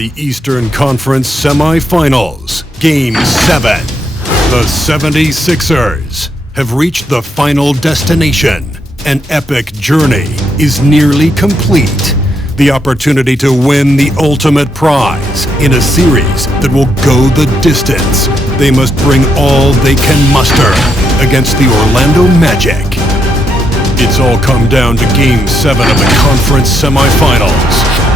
the Eastern Conference semifinals, Game 7. The 76ers have reached the final destination. An epic journey is nearly complete. The opportunity to win the ultimate prize in a series that will go the distance. They must bring all they can muster against the Orlando Magic. It's all come down to Game 7 of the conference semifinals.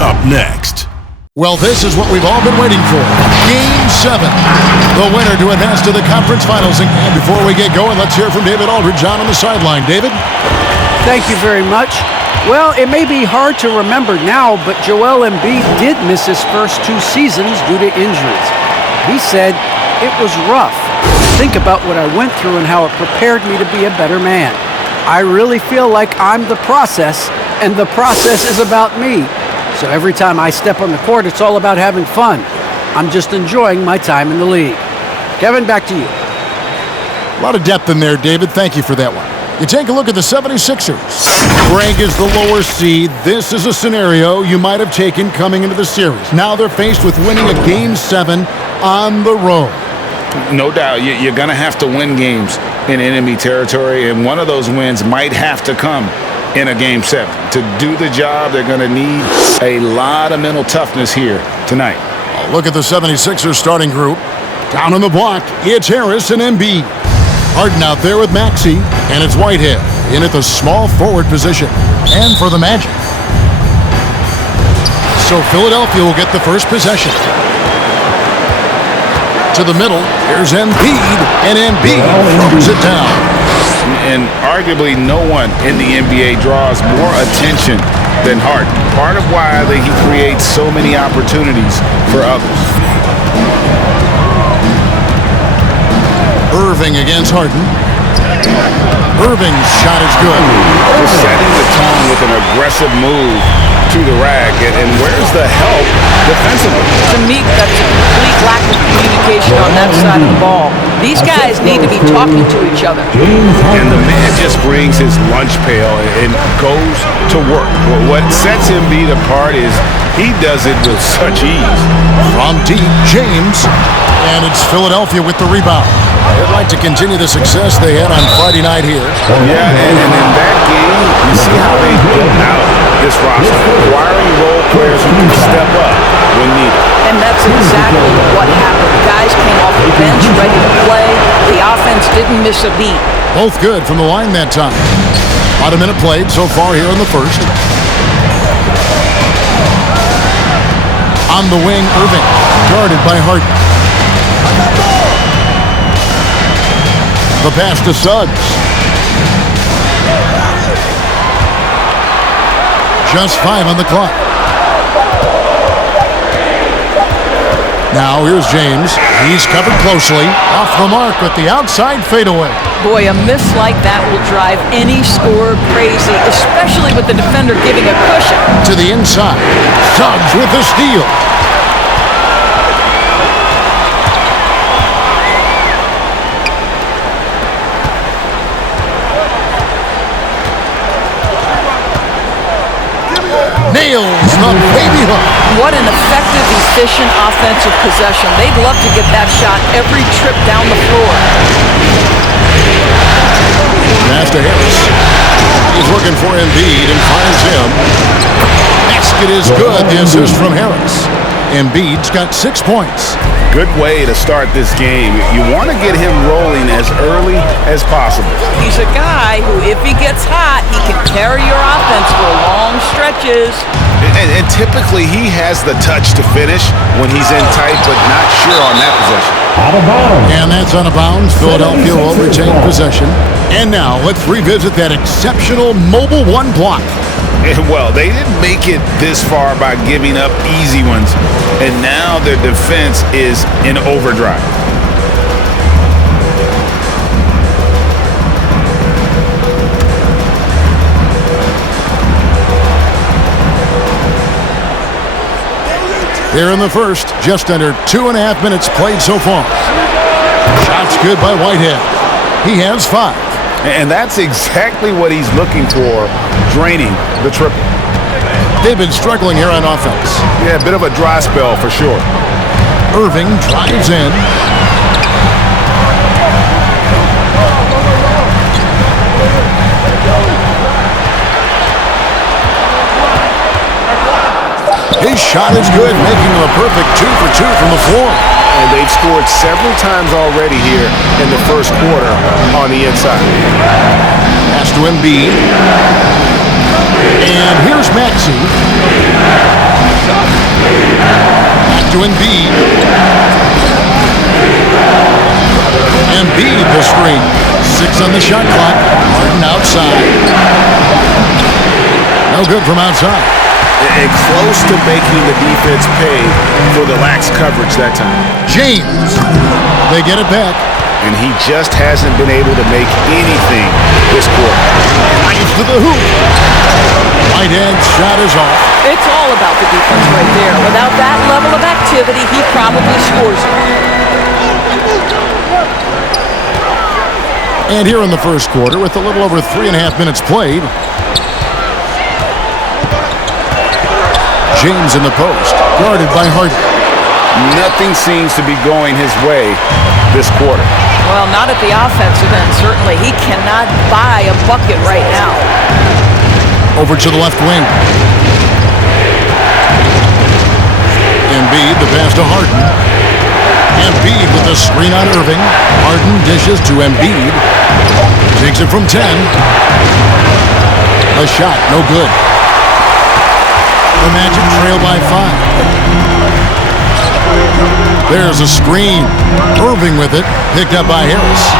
Up next. Well, this is what we've all been waiting for. Game 7. The winner to advance to the conference finals. And before we get going, let's hear from David Aldridge on the sideline. David? Thank you very much. Well, it may be hard to remember now, but Joel Embiid did miss his first 2 seasons due to injuries. He said, "It was rough. Think about what I went through and how it prepared me to be a better man. I really feel like I'm the process, and the process is about me. So every time I step on the court, it's all about having fun. I'm just enjoying my time in the league." Kevin, back to you. A lot of depth in there, David. Thank you for that one. You take a look at the 76ers. Greg is the lower seed. This is a scenario you might have taken coming into the series. Now they're faced with winning a Game 7 on the road. No doubt, you're going to have to win games in enemy territory, and one of those wins might have to come in a Game 7. To do the job, they're going to need a lot of mental toughness here tonight. Look at the 76ers starting group. Down on the block, it's Harris and Embiid. Harden out there with Maxey, and it's Whitehead in at the small forward position. And for the Magic. So Philadelphia will get the first possession. To the middle, here's Embiid, and Embiid throws it down. And arguably no one in the NBA draws more attention than Harden. Part of why he creates so many opportunities for others. Irving against Harden. Irving's shot is good. Just setting the tone with an aggressive move to the rack. And where's the help defensively? To me, that's a complete lack of communication on that side of the ball. These guys need to be talking to each other. And the man just brings his lunch pail and goes to work. What sets Embiid apart is he does it with such ease. From deep, James. And it's Philadelphia with the rebound. They'd like to continue the success they had on Friday night here. Yeah, and in that game, you see how they built out this roster, acquiring role players who can step up when needed. And that's exactly what happened. Guys came off the bench ready to play. The offense didn't miss a beat. Both good from the line that time. About a minute played so far here in the first. On the wing, Irving, guarded by Harden. The pass to Suggs. Just 5 on the clock. Now here's James. He's covered closely. Off the mark with the outside fadeaway. Boy, a miss like that will drive any scorer crazy, especially with the defender giving a cushion. To the inside. Suggs with the steal. Nails the baby hook. What an effective, efficient offensive possession. They'd love to get that shot every trip down the floor. Pass to Harris. He's looking for Embiid and finds him. Basket is good. The assist from Harris. Embiid's got 6 points. Good way to start this game. You want to get him rolling as early as possible. He's a guy who, if he gets hot, he can carry your offense for long stretches. And typically he has the touch to finish when he's in tight, but not sure on that possession. Out of bounds. And that's out of bounds. Philadelphia will retain possession. And now let's revisit that exceptional mobile 1 block. Well, they didn't make it this far by giving up easy ones, and now their defense is in overdrive. Here in the first, just under 2.5 minutes played so far. Shots good by Whitehead. He has 5. And that's exactly what he's looking for, draining the triple. They've been struggling here on offense. Yeah, a bit of a dry spell for sure. Irving drives in. His shot is good, making him a perfect 2 for 2 from the floor. And they've scored several times already here in the first quarter on the inside. Pass to Embiid. And here's Maxey. Back to Embiid. Embiid the screen. 6 on the shot clock. Harden outside. No good from outside. And close to making the defense pay for the lax coverage that time. James. They get it back. And he just hasn't been able to make anything this quarter. Drives to the hoop. Whitehead's shot is off. It's all about the defense right there. Without that level of activity, he probably scores it. And here in the first quarter, with a little over 3.5 minutes played, James in the post, guarded by Harden. Nothing seems to be going his way this quarter. Well, not at the offensive end, certainly. He cannot buy a bucket right now. Over to the left wing. Embiid, the pass to Harden. Embiid with the screen on Irving. Harden dishes to Embiid. Takes it from 10. A shot, no good. The Magic trail by 5. There's a screen. Irving with it. Picked up by Harris.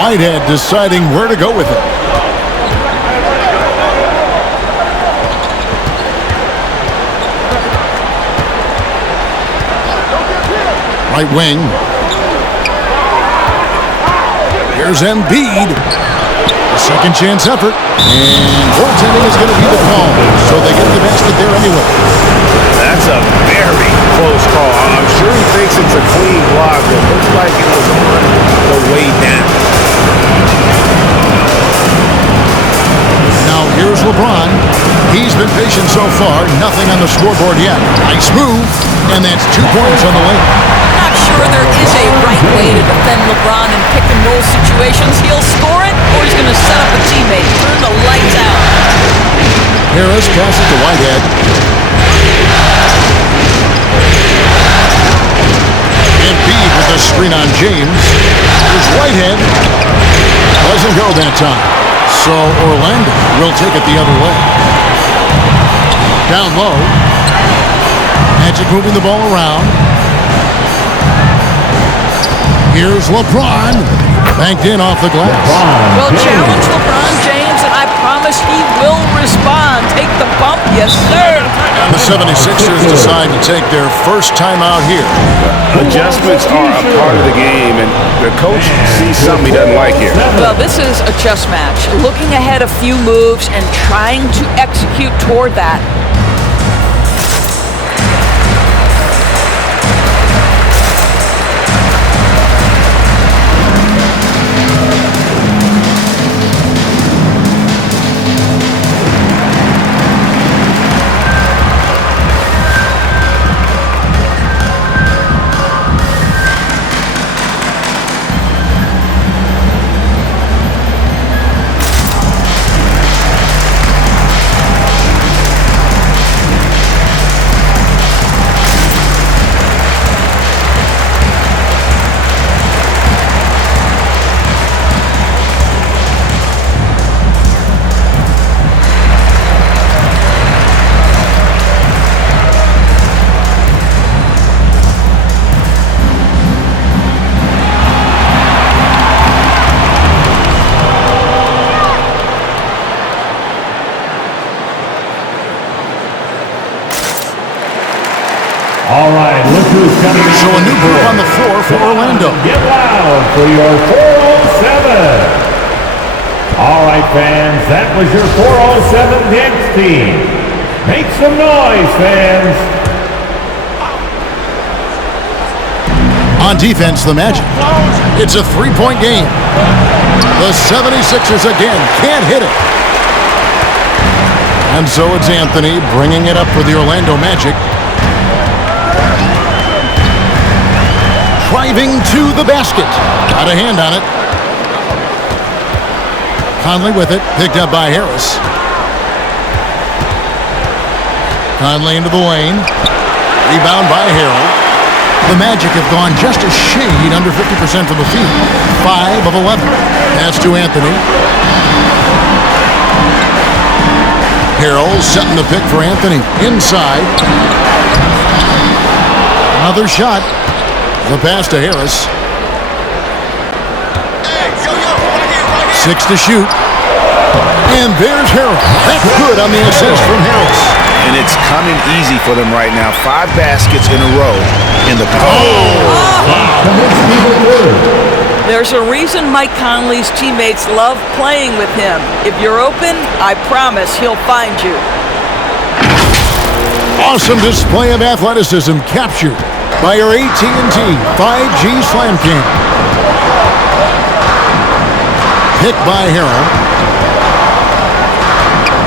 Whitehead deciding where to go with it. Right wing. Here's Embiid. A second chance effort. And goaltending is going to be the call. So they get the basket there anyway. That's a very close call. I'm sure he thinks it's a clean block. It looks like it was on the way down. Now here's LeBron. He's been patient so far. Nothing on the scoreboard yet. Nice move. And that's 2 points on the lane. I'm not sure there is a right way to defend LeBron in pick-and-roll situations. He'll score it, or he's going to set up a teammate. Turn the lights out. Harris passes to Whitehead. Embiid with the screen on James. Here's Whitehead. Doesn't go that time. So Orlando will take it the other way. Down low. Magic moving the ball around. Here's LeBron. Banked in off the glass. Well, challenge LeBron James, and I promise he will respond. Take the bump, yes, sir. And the 76ers decide to take their first timeout here. Adjustments are a part of the game, and the coach sees something he doesn't like here. Well, this is a chess match. Looking ahead a few moves and trying to execute toward that. All right, look who's coming in. So a new group on the floor for Orlando. Get loud for your 407. All right, fans, that was your 407 NeXT team. Make some noise, fans. On defense, the Magic. It's a three-point game. The 76ers again can't hit it. And so it's Anthony bringing it up for the Orlando Magic. Driving to the basket. Got a hand on it. Conley with it. Picked up by Harris. Conley into the lane. Rebound by Harrell. The Magic have gone just a shade under 50% from the field. 5 of 11. Pass to Anthony. Harrell setting the pick for Anthony. Inside. Another shot. The pass to Harris. 6 to shoot. And there's Harrell. That's good on the assist from Harris. And it's coming easy for them right now. 5 baskets in a row in the There's a reason Mike Conley's teammates love playing with him. If you're open, I promise he'll find you. Awesome display of athleticism captured by your AT&T 5G Slam Cam. Pick by Harrell.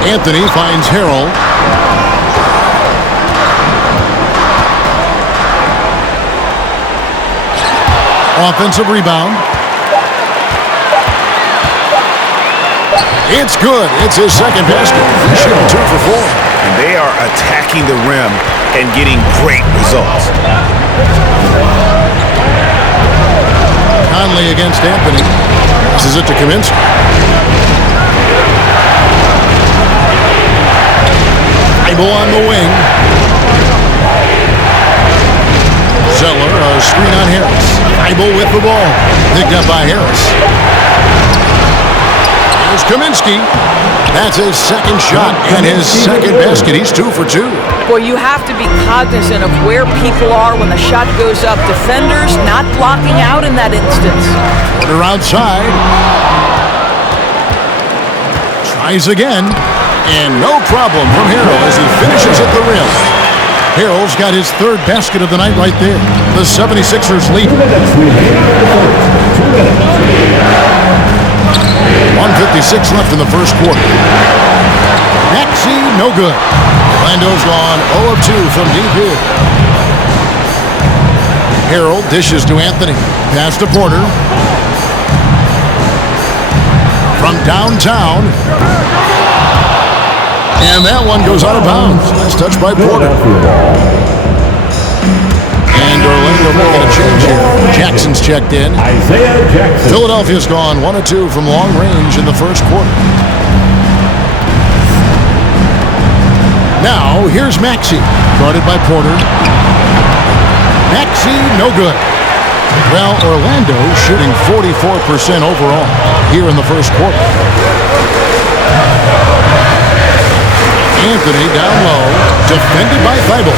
Anthony finds Harrell. Offensive rebound. It's good. It's his second basket. He's shooting 2 for 4. And they are attacking the rim and getting great results. Conley against Anthony. This is it to Kaminsky. Ible on the wing. Zeller, a screen on Harris. Ible with the ball. Picked up by Harris. Here's Kaminsky. That's his second shot and his second basket. He's 2 for 2. Boy, you have to be cognizant of where people are when the shot goes up. Defenders not blocking out in that instance. Porter outside. Tries again. And no problem from Harrell as he finishes at the rim. Harrell's got his 3rd basket of the night right there. The 76ers lead. 1:56 left in the first quarter. Maxey, no good. Orlando's gone 0 of 2 from deep here. Harrell dishes to Anthony. Pass to Porter. From downtown. And that one goes out of bounds. Nice touch by Porter. And Orlando making a change here. Jackson's checked in. Isaiah Jackson. Philadelphia's gone 1 of 2 from long range in the first quarter. Now, here's Maxey. Guarded by Porter. Maxey, no good. Well, Orlando shooting 44% overall here in the first quarter. Anthony down low, defended by Thibault.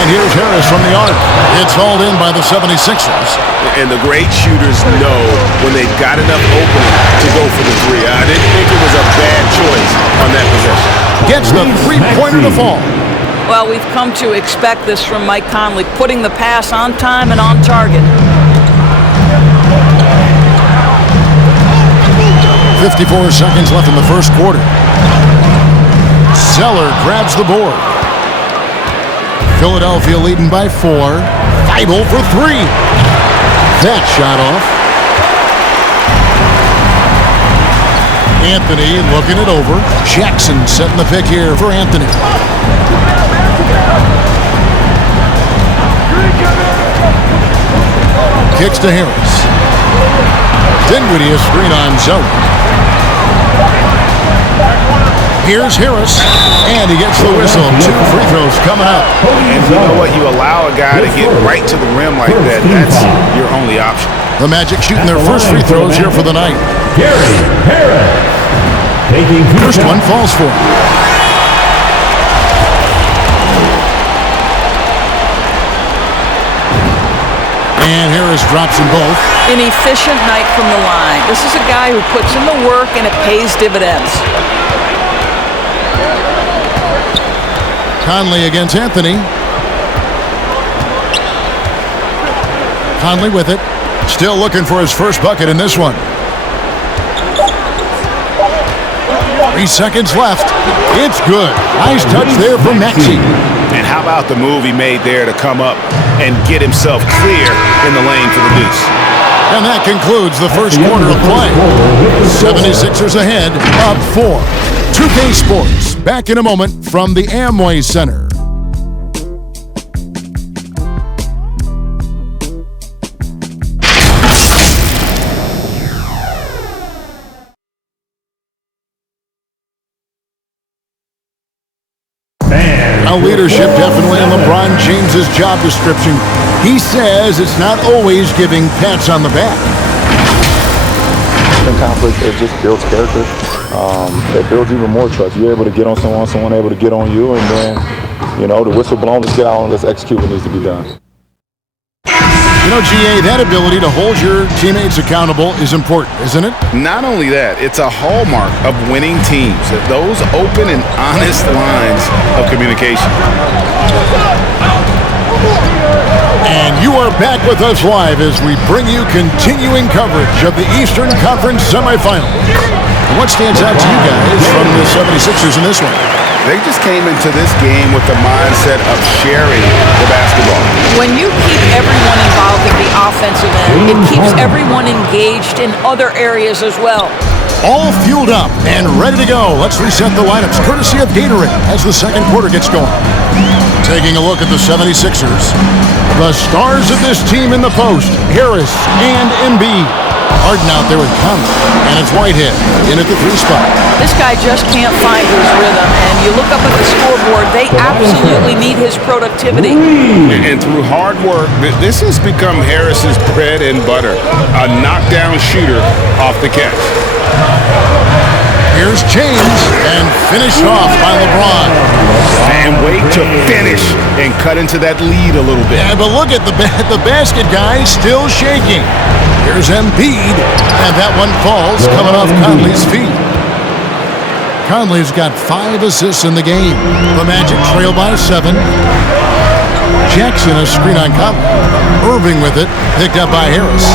And here's Harris from the arc. It's hauled in by the 76ers. And the great shooters know when they've got enough opening to go for the 3. I didn't think it was a bad choice on that possession. Gets the 3-pointer to fall. Well, we've come to expect this from Mike Conley, putting the pass on time and on target. 54 seconds left in the first quarter. Zeller grabs the board. Philadelphia leading by 4. Thibault for 3. That shot off. Anthony looking it over. Jackson setting the pick here for Anthony. Kicks to Harris. Dinwiddie a screen on Zeller. Here's Harris, and he gets the whistle. 2 free throws coming up. And you know what? You allow a guy to get right to the rim like that. That's your only option. The Magic shooting their first free throws here for the night. Gary Harris. Taking First one falls for him. And Harris drops them both. An efficient night from the line. This is a guy who puts in the work and it pays dividends. Conley against Anthony. Conley with it. Still looking for his first bucket in this one. 3 seconds left. It's good. Nice touch there from NeXT. And how about the move he made there to come up and get himself clear in the lane for the deuce? And that concludes the first quarter of play. 76ers ahead, up 4. 2K Sports, back in a moment from the Amway Center. Now leadership definitely in LeBron James's job description. He says it's not always giving pats on the back. In conflict, it just builds character. It builds even more trust. You're able to get on someone able to get on you, and then, you know, the whistle blown, let's get out and let's execute what needs to be done. You know, GA, that ability to hold your teammates accountable is important, isn't it? Not only that, it's a hallmark of winning teams. Those open and honest lines of communication. And you are back with us live as we bring you continuing coverage of the Eastern Conference semifinals. And what stands out to you guys from the 76ers in this one? They just came into this game with the mindset of sharing the basketball. When you keep everyone involved in the offensive end, it keeps everyone engaged in other areas as well. All fueled up and ready to go. Let's reset the lineups courtesy of Gatorade as the second quarter gets going. Taking a look at the 76ers. The stars of this team in the post, Harris and Embiid. Harden out there with Conley, and it's Whitehead in at the 3 spot. This guy just can't find his rhythm, and you look up at the scoreboard, they absolutely need his productivity. And through hard work, this has become Harris's bread and butter, a knockdown shooter off the catch. Here's James, and finished off by LeBron. And wait to finish and cut into that lead a little bit. Yeah, but look at the basket guy still shaking. Here's Embiid, and that one falls coming off Conley's feet. Conley's got 5 assists in the game. The Magic trail by 7. Jackson a screen on Conley. Irving with it, picked up by Harris.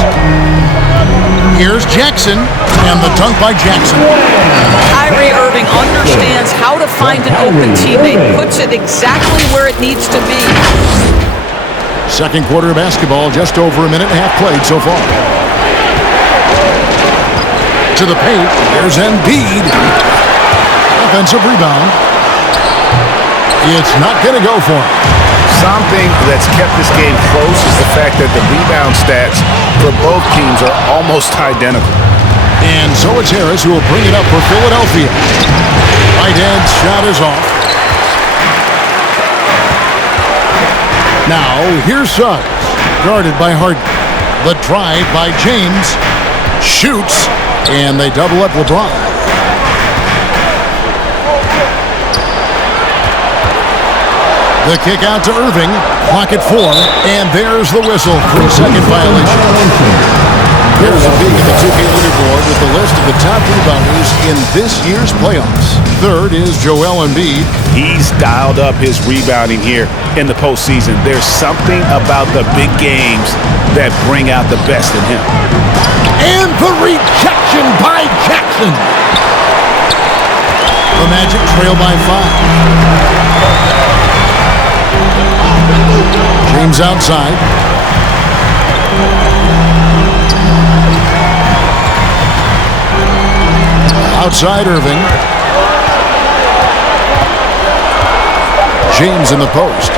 Here's Jackson, and the dunk by Jackson. Kyrie Irving understands how to find an open teammate, puts it exactly where it needs to be. Second quarter of basketball, just over a minute and a half played so far. To the paint, there's Embiid. Offensive rebound. It's not going to go for him. Something that's kept this game close is the fact that the rebound stats for both teams are almost identical. And so it's Harris who will bring it up for Philadelphia. Right-hand shot is off. Now, here's Suggs, guarded by Harden. The drive by James. Shoots, and they double up LeBron. The kick out to Irving, clock at 4, and there's the whistle. 3-second violation. Here's a peek at the 2K leaderboard with the list of the top rebounders in this year's playoffs. Third is Joel Embiid. He's dialed up his rebounding here in the postseason. There's something about the big games that bring out the best in him. And the rejection by Jackson. The Magic trail by 5. James outside. Outside Irving. James in the post.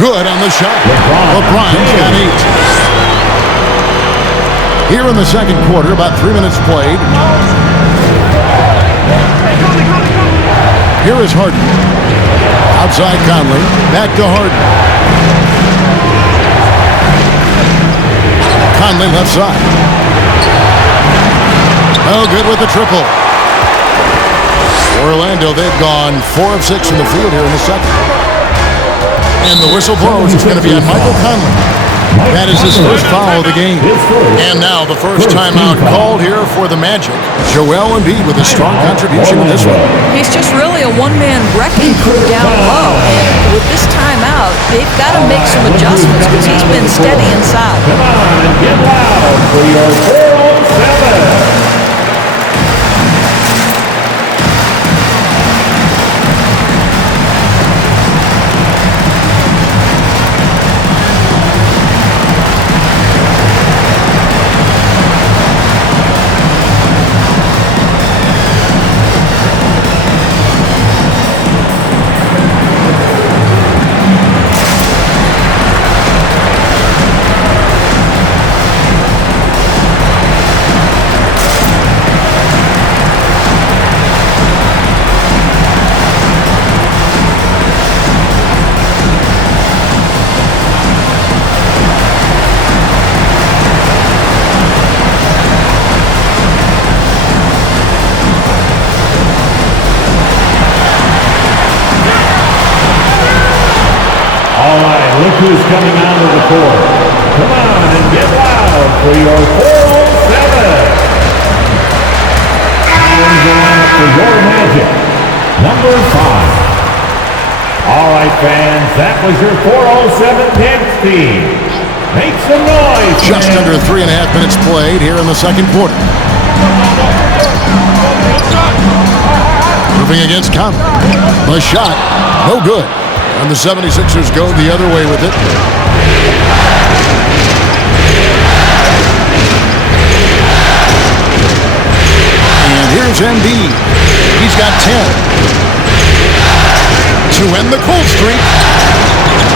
Good on the shot. LeBron's got 8. Here in the second quarter, about 3 minutes played. Here is Harden. Outside Conley. Back to Harden. Conley left side. No good with the triple. Orlando, they've gone 4 of 6 from the field here in the second. And the whistle blows. It's going to be on Michael Conley. That is his first foul of the game. And now the first timeout called here for the Magic. Joel Embiid with a strong contribution in this one. He's just really a one-man wrecking crew down low. And with this timeout, they've got to make some adjustments because he's been steady inside. Come on, get loud for your 407. coming onto the court. Come on and get loud for your 407. And the lineup for your Magic, number 5. All right, fans, that was your 407 dance team. Make some noise, Just under 3.5 minutes played here in the second quarter. Moving against Conley. The shot, no good. And the 76ers go the other way with it. And here's Embiid. He's got 10. To end the cold streak.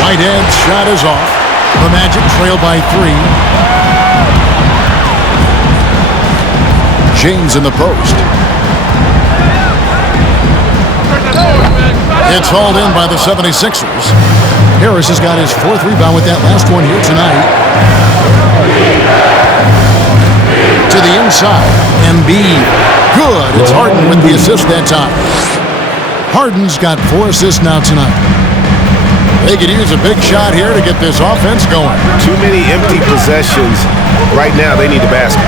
Whitehead's shot is off. The Magic trail by 3. James in the post. It's hauled in by the 76ers. Harris has got his 4th rebound with that last one here tonight. To the inside. Embiid. Good. It's Harden with the assist that time. Harden's got 4 assists now tonight. They could use a big shot here to get this offense going. Too many empty possessions. Right now, they need the basket.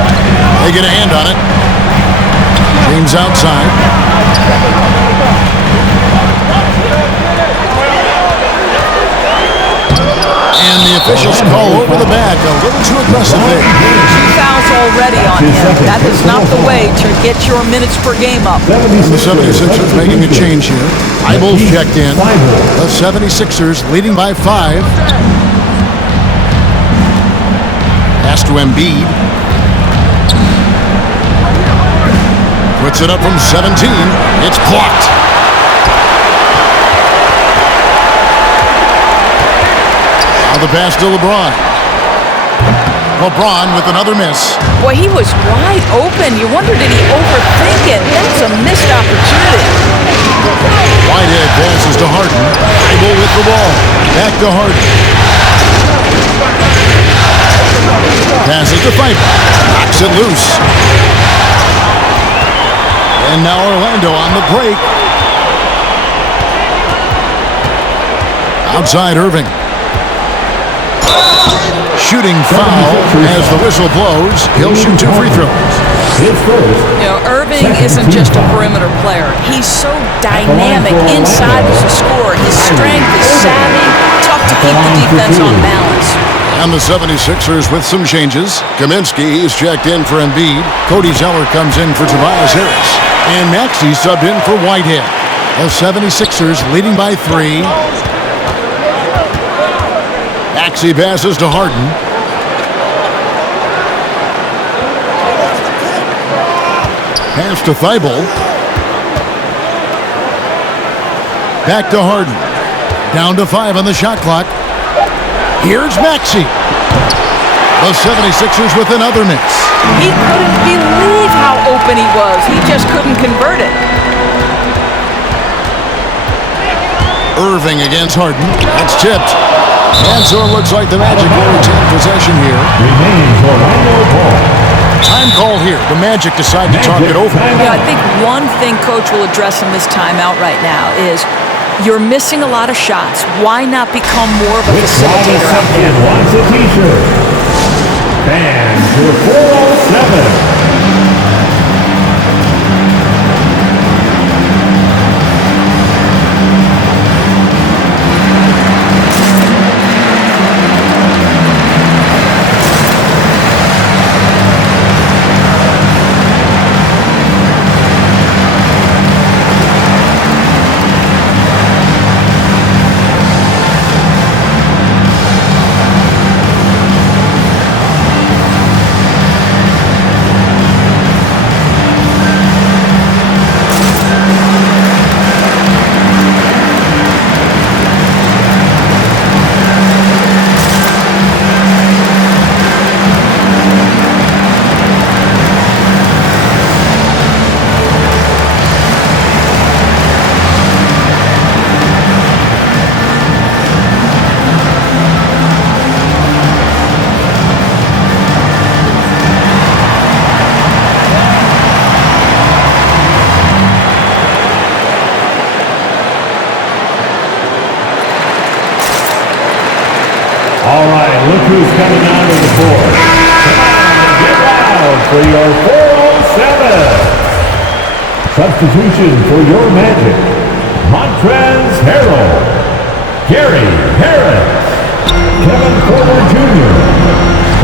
They get a hand on it. James outside. And the officials call over the back. A little too aggressive there. 2 fouls already on him. That is not the way to get your minutes per game up. And the 76ers making a change here. Eibel's checked in. The 76ers leading by 5. Pass to Embiid. Puts it up from 17. It's blocked. Now the pass to LeBron. LeBron with another miss. Boy, he was wide open. You wonder, did he overthink it? That's a missed opportunity. Whitehead passes to Harden. Eibel with the ball. Back to Harden. Passes to Pfeiffer. Knocks it loose. And now Orlando on the break. Outside Irving. Shooting foul as the whistle blows. He'll shoot 2 free throws. You know, Irving isn't just a perimeter player. He's so dynamic inside as a scorer. His strength is savvy, tough to keep the defense on balance. And the 76ers with some changes. Kaminsky, he's checked in for Embiid. Cody Zeller comes in for Tobias Harris. And Maxey subbed in for Whitehead. The 76ers leading by 3. Maxey passes to Harden. Pass to Thibault. Back to Harden. Down to 5 on the shot clock. Here's Maxey. The 76ers with another miss. He couldn't believe how open he was. He just couldn't convert it. Irving against Harden. That's tipped. And so it looks like the Magic will retain possession here. Time call here. The Magic decide to talk it over. Yeah, I think one thing Coach will address in this timeout right now is you're missing a lot of shots. Why not become more of a facilitator out there? Wants a t-shirt. Fans for 407. Who's coming onto the court? Come on, get loud for your 407. Substitution for your Magic. Montrezl Harrell, Gary Harris, Kevin Porter Jr.,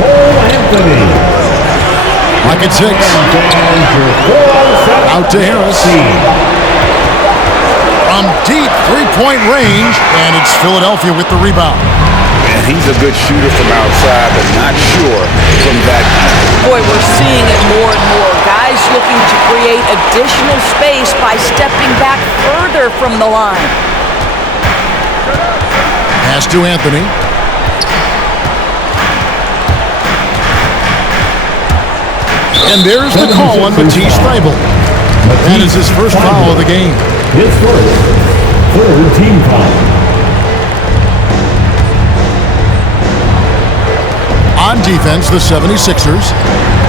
Cole Anthony. Pocket 6. Out to Harris. From deep three-point range, and it's Philadelphia with the rebound. And he's a good shooter from outside, but not sure from that. Boy, we're seeing it more and more. Guys looking to create additional space by stepping back further from the line. Pass to Anthony. And there's the call on Matisse Thybulle. That is his first foul of the game. His first, third team foul. On defense, the 76ers.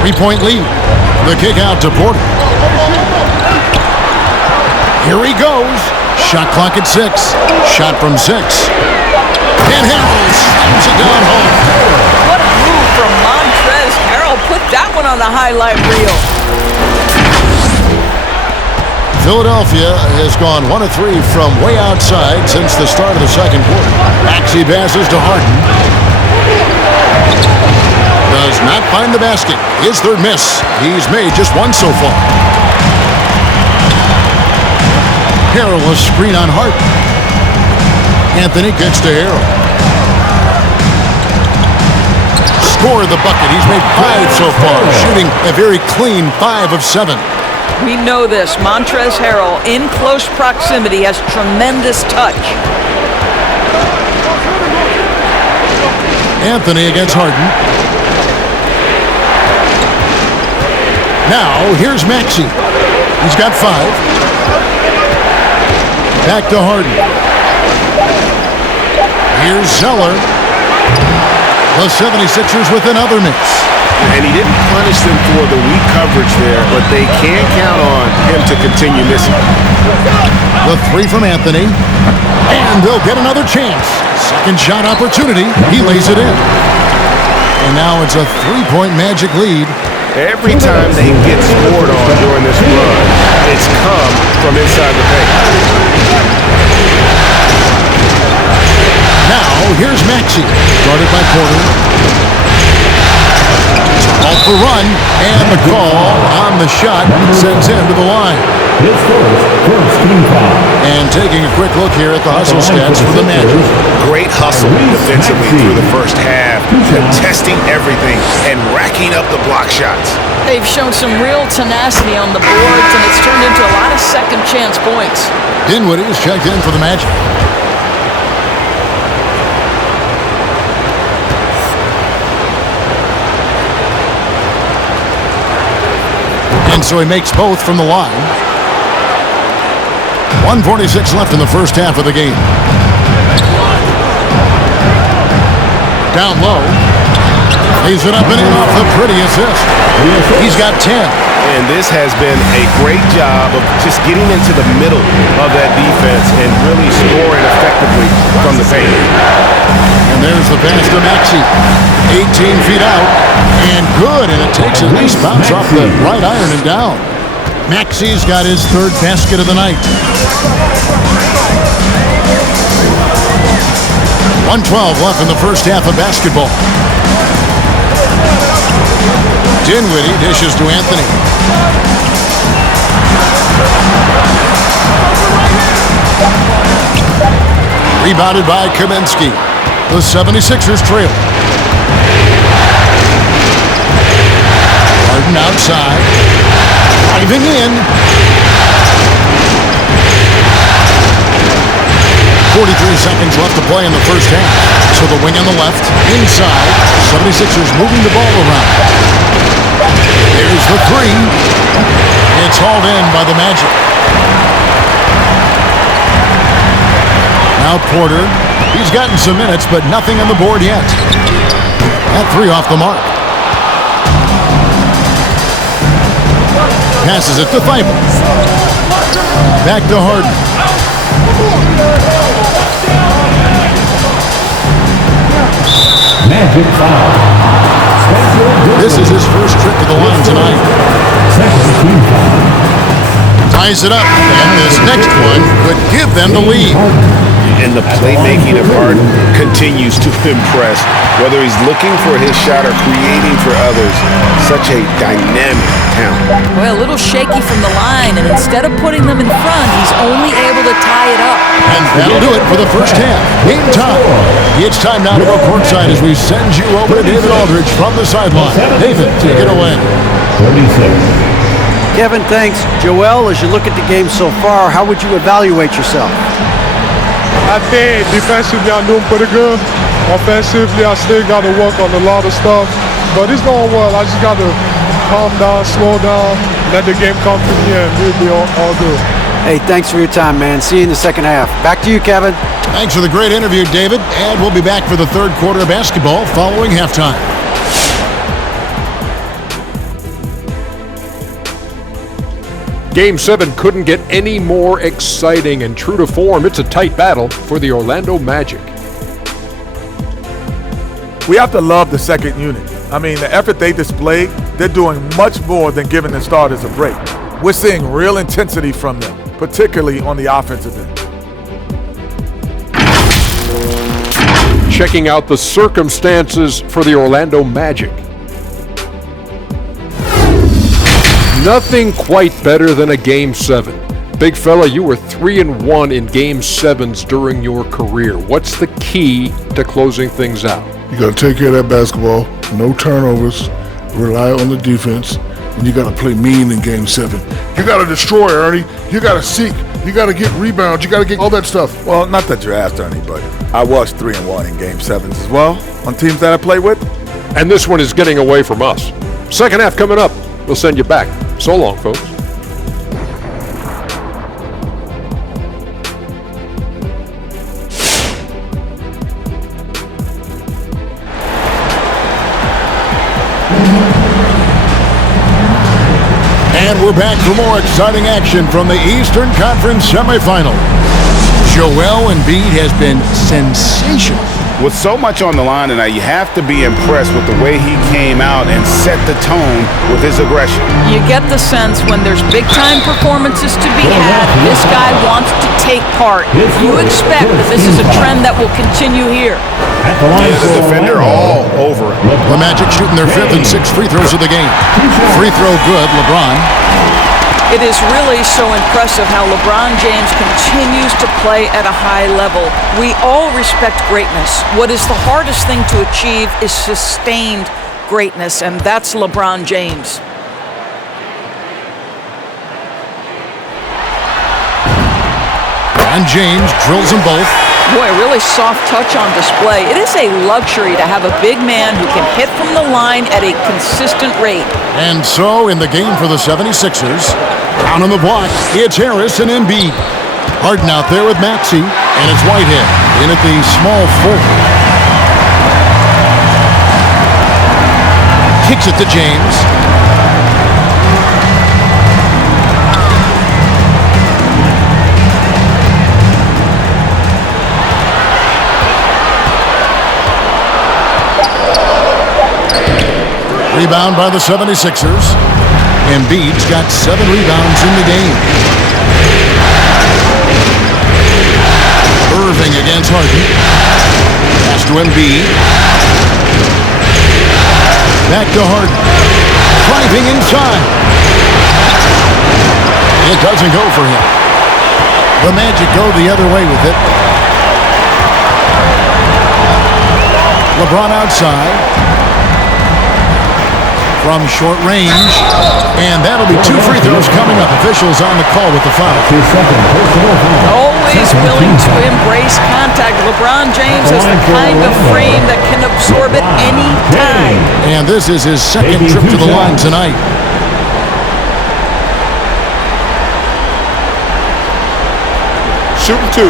3-point lead. The kick out to Porter. Here he goes. Shot clock at 6. Shot from 6. And Harrell slams it down home. What a move from Montrezl Harrell. Put that one on the highlight reel. Philadelphia has gone 1 of 3 from way outside since the start of the second quarter. Maxey passes to Harden. Does not find the basket. His third miss. He's made just one so far. Harrell a screen on Harden. Anthony gets to Harrell. Scored the bucket. He's made 5 so far, shooting a very clean 5 of 7. We know this. Montrezl Harrell, in close proximity, has tremendous touch. Anthony against Harden. Now, here's Maxey. He's got 5. Back to Harden. Here's Zeller. The 76ers with another miss. And he didn't punish them for the weak coverage there, but they can count on him to continue missing. The 3 from Anthony. And they'll get another chance. Second shot opportunity. He lays it in. And now it's a 3-point Magic lead. Every time they get scored on during this run, it's come from inside the paint. Now, here's Maxey. Guarded by Porter. Off the run, and the call on the shot sends him to the line. His first team foul. And taking a quick look here at the hustle stats for the Magic. Great hustle defensively through the first half, contesting everything and racking up the block shots. They've shown some real tenacity on the boards, and it's turned into a lot of second chance points. Dinwiddie is checked in for the Magic. And so he makes both from the line. 1:46 left in the first half of the game. Down low. Lays it up and in off the pretty assist. He's got 10. And this has been a great job of just getting into the middle of that defense and really scoring effectively from the paint. And there's the pass to Maxey. 18 feet out. And good. And it takes a nice bounce off the right iron and down. Maxey's got his third basket of the night. 1:12 left in the first half of basketball. Dinwiddie dishes to Anthony. Rebounded by Kaminsky. The 76ers trail. Harden outside. Driving in. 43 seconds left to play in the first half. So the wing on the left, inside. 76ers moving the ball around. There's the 3. It's hauled in by the Magic. Now Porter. He's gotten some minutes, but nothing on the board yet. That 3 off the mark. Passes it to Thybulle. Back to Harden. Magic foul. This is his first trip to the line tonight. Second team foul. Ties it up, and this next one could give them the lead. And the playmaking of Harden continues to impress. Whether he's looking for his shot or creating for others, such a dynamic talent. Well, a little shaky from the line, and instead of putting them in front, he's only able to tie it up. And that'll do it for the first half. Game time. It's time now to go courtside as we send you over to David Aldridge from the sideline. David, take it away. 36. Kevin, thanks. Joel, as you look at the game so far, how would you evaluate yourself? I think defensively I'm doing pretty good. Offensively, I still got to work on a lot of stuff. But it's going well. I just got to calm down, slow down, let the game come to me, and we'll be all good. Hey, thanks for your time, man. See you in the second half. Back to you, Kevin. Thanks for the great interview, David. And we'll be back for the third quarter of basketball following halftime. Game 7 couldn't get any more exciting, and true to form, it's a tight battle for the Orlando Magic. We have to love the second unit. I mean, the effort they displayed, they're doing much more than giving the starters a break. We're seeing real intensity from them, particularly on the offensive end. Checking out the circumstances for the Orlando Magic. Nothing quite better than a Game 7. Big fella, you were 3-1 in Game 7s during your career. What's the key to closing things out? You got to take care of that basketball, no turnovers, rely on the defense, and you got to play mean in Game 7. You got to destroy, Ernie. You got to seek. You got to get rebounds. You got to get all that stuff. Well, not that you're asked, Ernie, but I was 3-1 in Game 7s as well on teams that I played with. And this one is getting away from us. Second half coming up. We'll send you back. So long, folks. And we're back for more exciting action from the Eastern Conference semifinal. Joel Embiid has been sensational. With so much on the line tonight, you have to be impressed with the way he came out and set the tone with his aggression. You get the sense when there's big-time performances to be had, this guy wants to take part. You expect that this is a trend that will continue here. The defender all over him. The Magic shooting their fifth and sixth free throws of the game. Free throw good, LeBron. It is really so impressive how LeBron James continues to play at a high level. We all respect greatness. What is the hardest thing to achieve is sustained greatness, and that's LeBron James. And James drills them both. Boy, really soft touch on display. It is a luxury to have a big man who can hit from the line at a consistent rate. And so, in the game for the 76ers, down on the block, it's Harris and Embiid. Harden out there with Maxey, and it's Whitehead in at the small forward. Kicks it to James. Rebound by the 76ers. Embiid's got 7 rebounds in the game. Irving against Harden. Pass to Embiid. Back to Harden. Driving inside. It doesn't go for him. The Magic go the other way with it. LeBron outside. From short range, and that'll be 2 free throws coming up. Officials on the call with the foul. Always willing to embrace contact. LeBron James is the kind of frame that can absorb it any time. And this is his second trip to the line tonight. Shooting 2.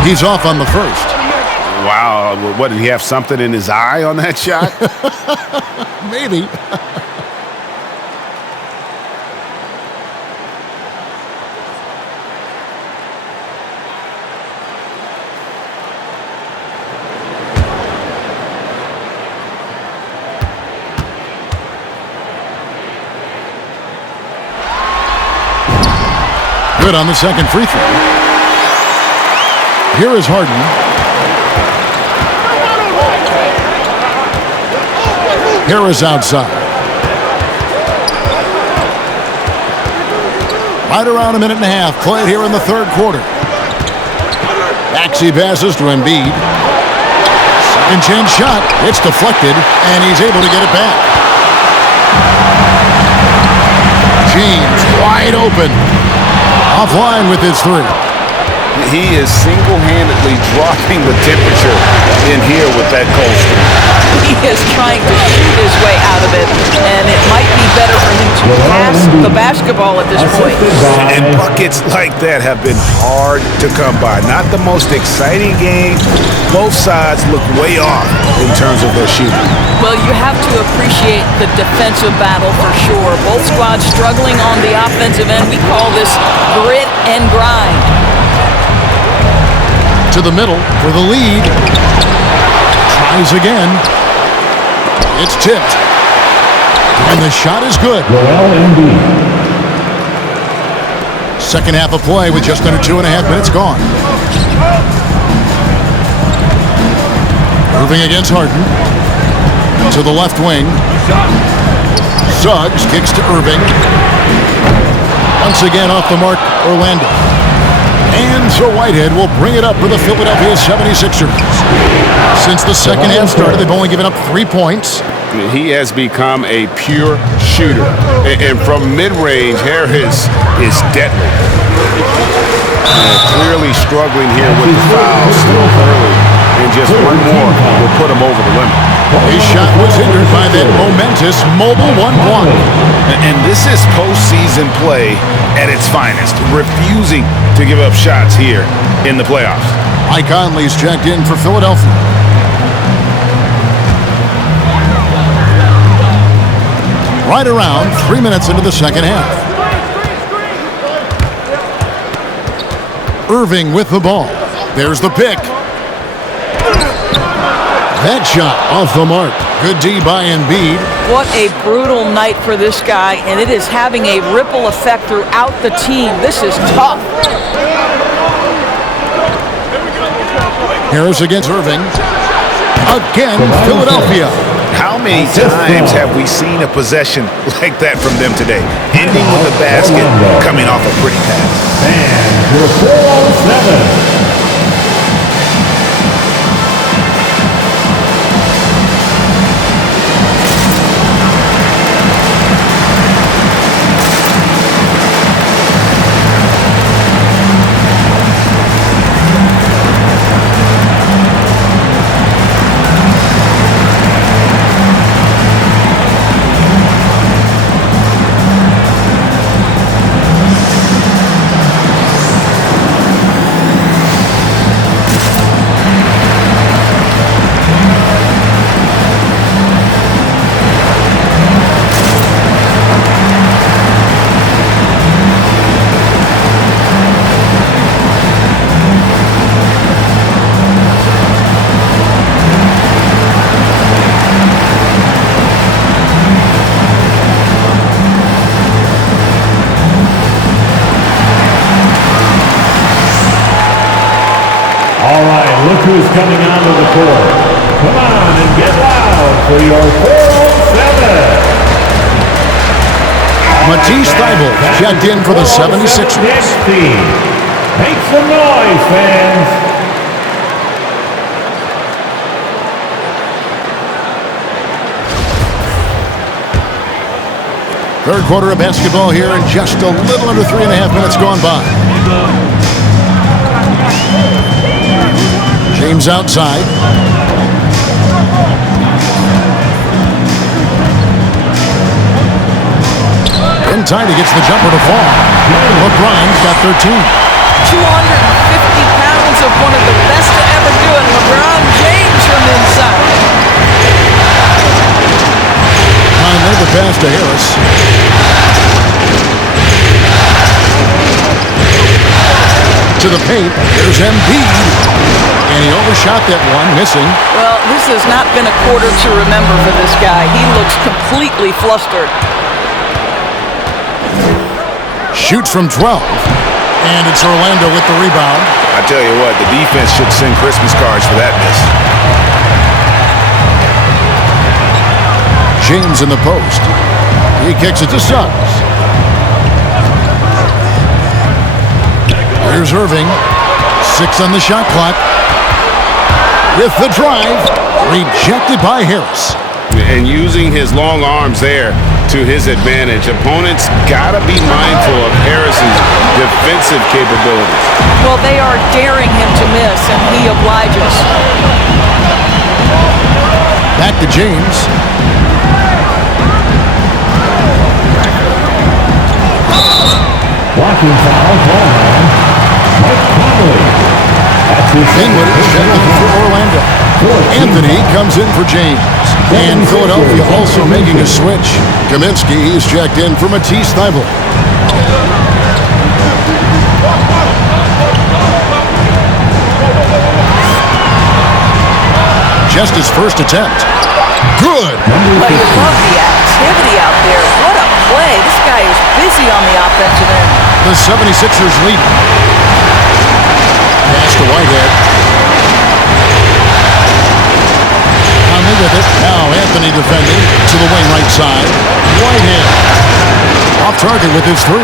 He's off on the first. Wow, what, did he have something in his eye on that shot? Maybe. Good on the second free throw. Here is Harden. Harris outside. Right around a minute and a half played here in the third quarter. Maxey passes to Embiid. Second chance shot. It's deflected, and he's able to get it back. James wide open. Offline with his three. He is single-handedly dropping the temperature in here with that cold streak. He is trying to shoot his way out of it, and it might be better for him to pass the basketball at this point. And buckets like that have been hard to come by. Not the most exciting game. Both sides look way off in terms of their shooting. Well, you have to appreciate the defensive battle for sure. Both squads struggling on the offensive end. We call this grit and grind. To the middle for the lead. Tries again. It's tipped. And the shot is good. Second half of play with just under 2.5 minutes gone. Irving against Harden. To the left wing. Suggs kicks to Irving. Once again off the mark, Orlando. And so Whitehead will bring it up for the Philadelphia 76ers. Since the second half started, they've only given up 3 points. He has become a pure shooter. And from mid-range, Harris is deadly. And clearly struggling here with the foul still early. And just one more will put him over the limit. His shot was hindered by that momentous mobile 1 block. And this is postseason play at its finest, refusing to give up shots here in the playoffs. Mike Conley's checked in for Philadelphia. Right around 3 minutes into the second half. Irving with the ball. There's the pick. That shot off the mark. Good D by Embiid. What a brutal night for this guy, and it is having a ripple effect throughout the team. This is tough. Harris against Irving. Again, Philadelphia. How many times have we seen a possession like that from them today? Ending with the basket, coming off a pretty pass. And your 4-on-7. All right, look who's coming onto the court. Come on and get loud for your 4-on-7. Matisse Thybulle checked in for the 76ers. NeXT. Make some noise, fans. Third quarter of basketball here, and just a little under 3.5 minutes gone by. James outside. In time, he gets the jumper to fall. LeBron's got 13. 250 pounds of one of the best to ever do it, LeBron James from inside. Conley, the pass to Harris. To the paint, there's Embiid. And he overshot that one, missing. Well, this has not been a quarter to remember for this guy. He looks completely flustered. Shoots from 12. And it's Orlando with the rebound. I tell you what, the defense should send Christmas cards for that miss. James in the post. He kicks it to Suggs. Here's Irving. 6 on the shot clock. With the drive. Rejected by Harris. And using his long arms there to his advantage. Opponents got to be mindful of Harris's defensive capabilities. Well, they are daring him to miss, and he obliges. Back to James. Blocking foul, Mike Conley. That's his Greenwood is checked in for Orlando. Anthony comes in for James. And Philadelphia also making a switch. Kaminsky is checked in for Matisse Thybulle. Just his first attempt. Good. Well, you love the activity out there. What a play. This guy is busy on the offensive end. The 76ers lead. Pass to Whitehead. Conley with it. Now Anthony defending to the wing right side. Whitehead. Off target with his 3.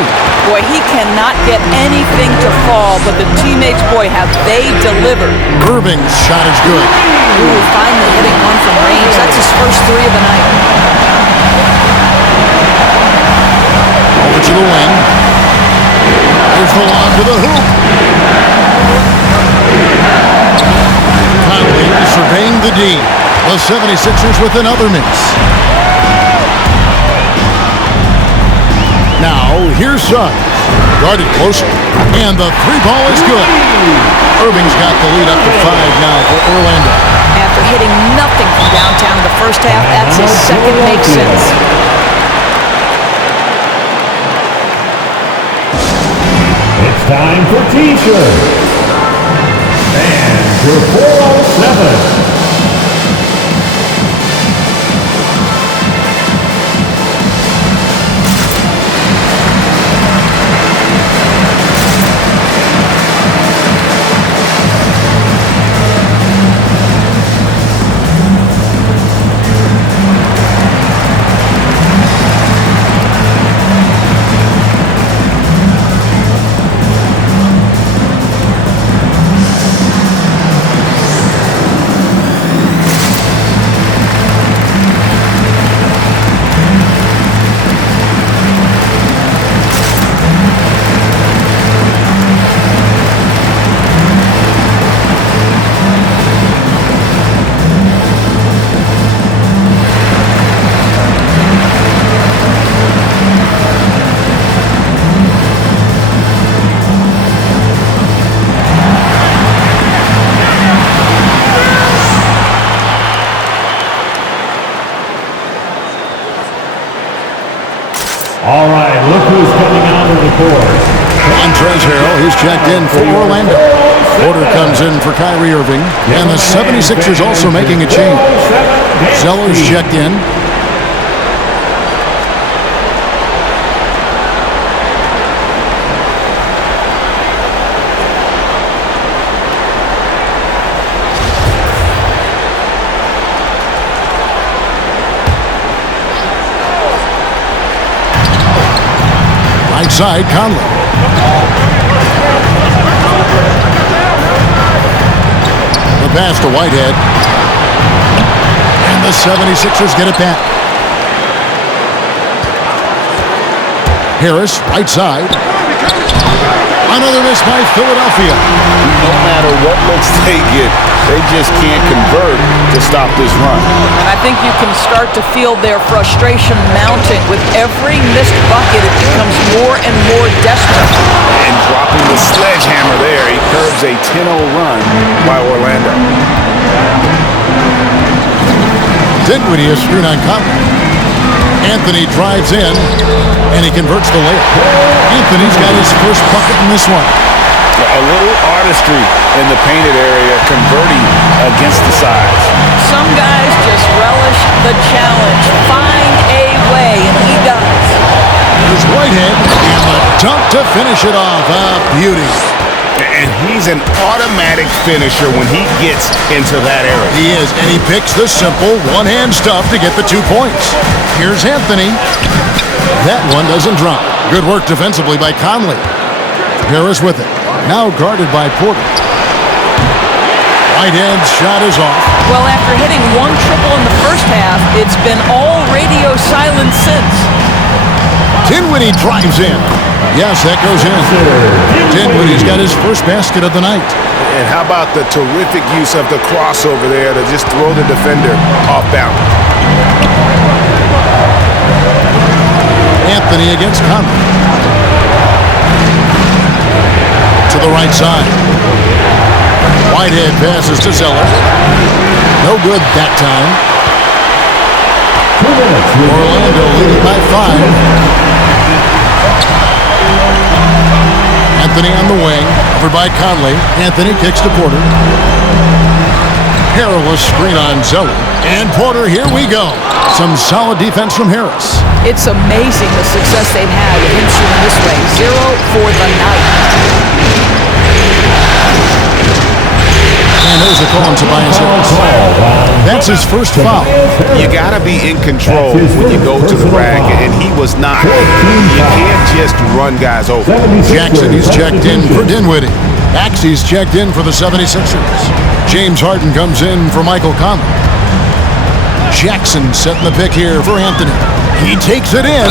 Boy, he cannot get anything to fall, but the teammates, boy, have they delivered. Irving's shot is good. Ooh, finally hitting one from range. That's his first 3 of the night. Over to the wing. Here's the lob to the hoop. Conley surveying the D. The 76ers with another miss. Now, here's Suggs. Guarded closer. And the 3 ball is good. Irving's got the lead up to 5 now for Orlando. After hitting nothing from downtown in the first half, that's his second make since. It's time for T-shirts. And your 407. All right, look who's coming out of the court. Montrezl Harrell, he's checked in for Orlando. Porter comes in for Kyrie Irving. And the 76ers also making a change. Zeller's checked in. Right side, Conley. The pass to Whitehead. And the 76ers get it back. Harris, right side. Another miss by Philadelphia. No matter what looks they get, they just can't convert to stop this run. And I think you can start to feel their frustration mounting. With every missed bucket, it becomes more and more desperate. And dropping the sledgehammer there, he curbs a 10-0 run by Orlando. Dinwiddie is screwed on Conley. Anthony drives in, and he converts the layup. Anthony's got his first bucket in this one. A little artistry in the painted area, converting against the size. Some guys just relish the challenge. Find a way, and he does. There's Whitehead, and the dunk to finish it off. A beauty. And he's an automatic finisher when he gets into that area. He is, and he picks the simple one-hand stuff to get the 2 points. Here's Anthony. That one doesn't drop. Good work defensively by Conley. Harris with it. Now guarded by Porter. Whitehead's shot is off. Well, after hitting 1 triple in the first half, it's been all radio silence since. Dinwiddie drives in. Yes, that goes in. Dinwiddie's got his first basket of the night. And how about the terrific use of the crossover there to just throw the defender off balance. Anthony against Conley. To the right side. Whitehead passes to Zeller. No good that time. Orlando leading by 5. Anthony on the wing, over by Conley. Anthony kicks to Porter. Harrell screen on Zeller. And Porter, here we go. Some solid defense from Harris. It's amazing the success they've had with him shooting this way. 0 for the night. And there's a call on Tobias Harris. That's his first foul. You got to be in control when you go to the rack, and he was not. You can't just run guys over. Jackson, he's checked in for Dinwiddie. Axie's checked in for the 76ers. James Harden comes in for Michael Conley. Jackson setting the pick here for Anthony. He takes it in.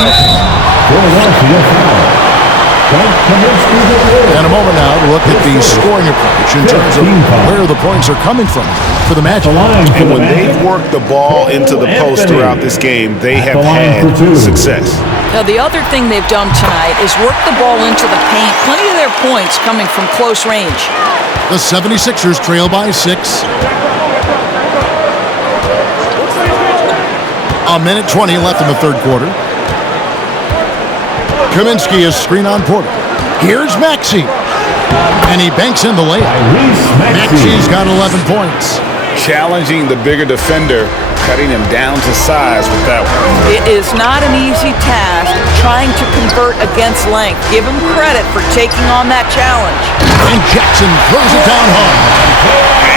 And a moment now to look at the scoring approach in terms of where the points are coming from for the Magic. And when they've worked the ball into the post throughout this game, they have had success. Now, the other thing they've done tonight is work the ball into the paint. Plenty of their points coming from close range. The 76ers trail by 6. A minute 20 left in the third quarter. Kaminsky is screen on Porter. Here's Maxey. And he banks in the layup. Maxey's got 11 points. Challenging the bigger defender, cutting him down to size with that one. It is not an easy task trying to convert against length. Give him credit for taking on that challenge. And Jackson throws it down hard.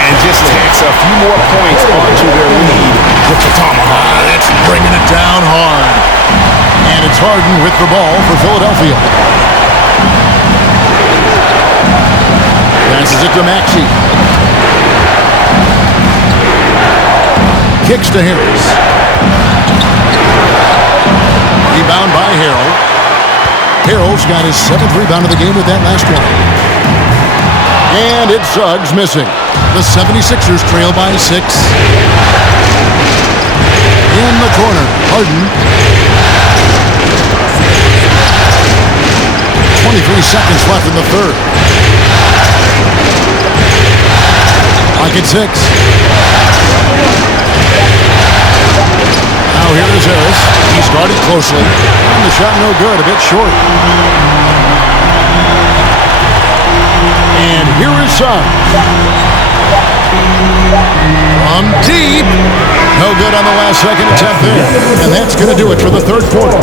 And just takes a few more points onto their lead with the tomahawk. That's bringing it down hard. And it's Harden with the ball for Philadelphia. Passes it to Maxey. Kicks to Harris. Rebound by Harrell. Harrell's got his 7th rebound of the game with that last one. And it's Suggs missing. The 76ers trail by 6. In the corner, Harden. 23 seconds left in the third. Clock at 6. Now here is Harris. He's guarded closely. And the shot no good, a bit short. And here is Suggs. From deep. No good on the last second attempt there. And that's going to do it for the third quarter.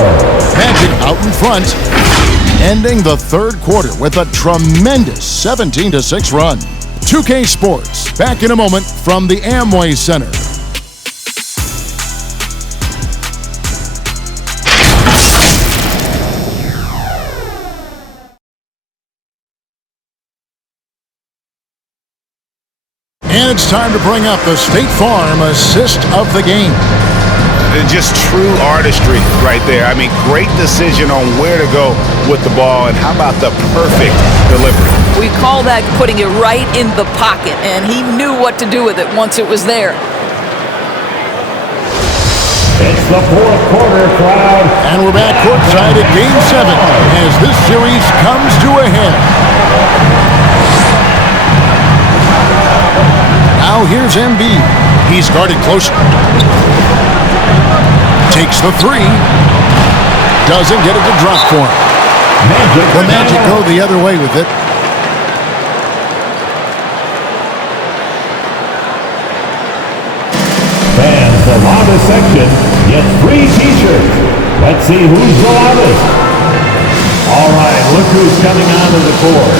Magic out in front. Ending the third quarter with a tremendous 17-6 run. 2K Sports, back in a moment from the Amway Center. And it's time to bring up the State Farm assist of the game. Just true artistry right there. I mean, great decision on where to go with the ball, and how about the perfect delivery? We call that putting it right in the pocket, and he knew what to do with it once it was there. It's the fourth quarter, crowd. And we're back courtside at Game 7 as this series comes to a head. Now here's Embiid. He's guarded closely. Takes the 3. Doesn't get it to drop for him. The Magic go the other way with it. Fans, the loudest section gets free t-shirts. Let's see who's the loudest. All right, look who's coming onto the court.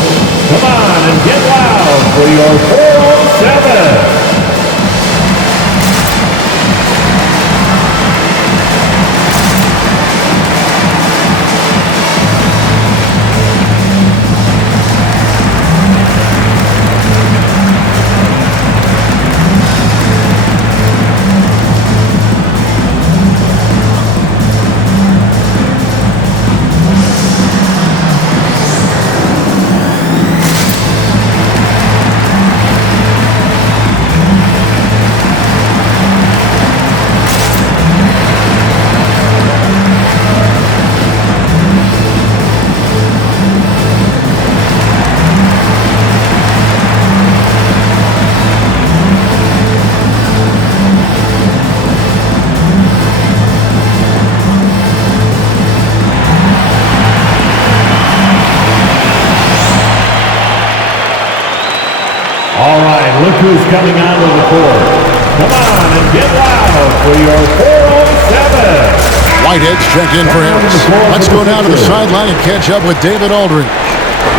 Come on and get loud for your 407. All right, look who's coming onto the court. Come on and get loud for your 407. Whitehead's check in for Harris. Let's go down to the sideline and catch up with David Aldridge.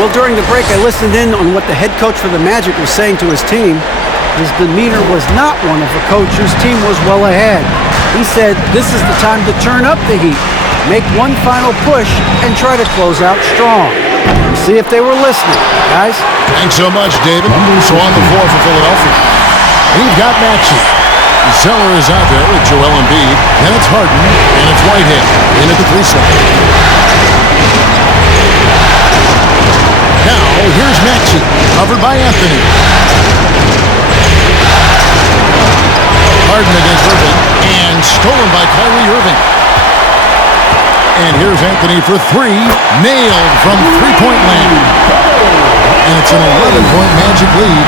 Well, during the break, I listened in on what the head coach for the Magic was saying to his team. His demeanor was not one of a coach whose team was well ahead. He said, this is the time to turn up the heat, make one final push, and try to close out strong. See if they were listening, guys. Thanks so much, David. So on the floor for Philadelphia, we've got Maxey. Zeller is out there with Joel Embiid. Then it's Harden, and it's Whitehead in at the 3-slot. Now, here's Maxey, covered by Anthony. Harden against Irving, and stolen by Kyrie Irving. And here's Anthony for three, nailed from three-point land. And it's an 11-point Magic lead.